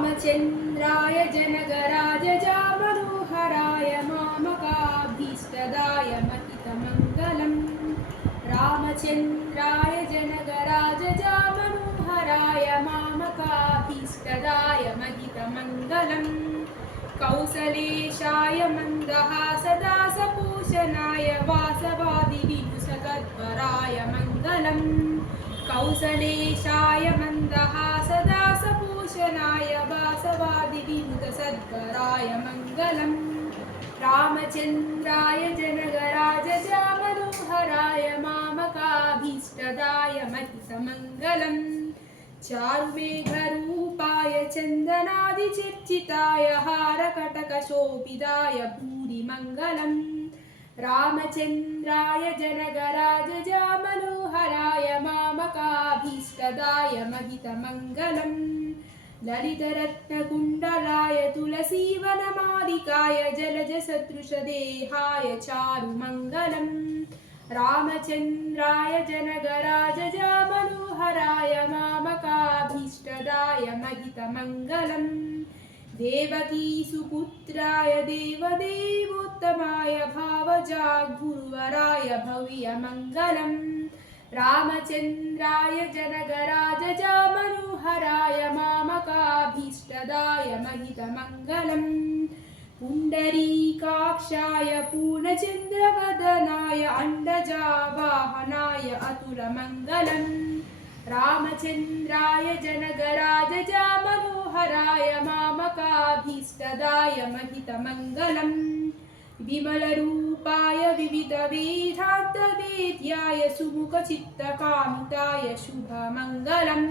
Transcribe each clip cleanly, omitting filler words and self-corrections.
रामचन्द्राय जनकराजजामनोहराय मामकाभीष्टदाय महितमङ्गलम् रामचन्द्राय जनकराजजामनोहराय मामकाभीष्टदाय महितमङ्गलम् कौसलेशाय मन्दहासदासपूषणाय वासवादिविभूषगध्वराय मङ्गलम् कौसलेशाय मन्दहासदासपूषणाय वासवादिविभूषगध्वराय मङ्गलम् रामचन्द्राय जनकराजजामनोहराय मामकाभीष्टदाय महितमङ्गलम् चारुमेघरूपाय चन्दनादिचर्चिताय हारकटकशोभिताय भूरिमङ्गलम् रामचन्द्राय जनकराजजामनोहराय मामकाभीष्टदाय महितमङ्गलम् ललितरत्नकुण्डलाय तुलसीवनमालिकाय जलजसदृशदेहाय चारुमङ्गलम् रामचन्द्राय जनकराजजामनोहराय मामकाभीष्टदाय महितमङ्गलम् देवकीसुपुत्राय देवदेवोत्तमाय भावजागुरुवराय भव्यमङ्गलम् रामचन्द्राय जनकराजजामनोहराय मामकाभीष्टदाय महितमङ्गलम् पुण्डरीकाक्षाय पूर्णचन्द्रवदनाय अण्डजावाहनाय अतुलमङ्गलम् रामचन्द्राय जनकराजजामनोहराय मामकाभीष्टदाय महितमङ्गलम् विमलरूपाय विविधवेदान्तवेद्याय सुमुखचित्तकामिताय शुभमङ्गलम्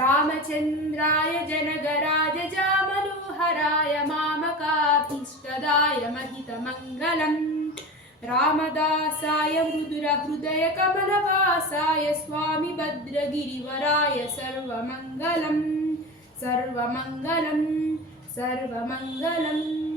रामचन्द्राय जनकराजजामनोहराय मामकाभीष्टदाय महितमङ्गलम् रामदासाय मृदुरहृदयकमलवासाय स्वामी भद्रगिरिवराय सर्वमङ्गलम् सर्वमङ्गलम् सर्वमङ्गलम्।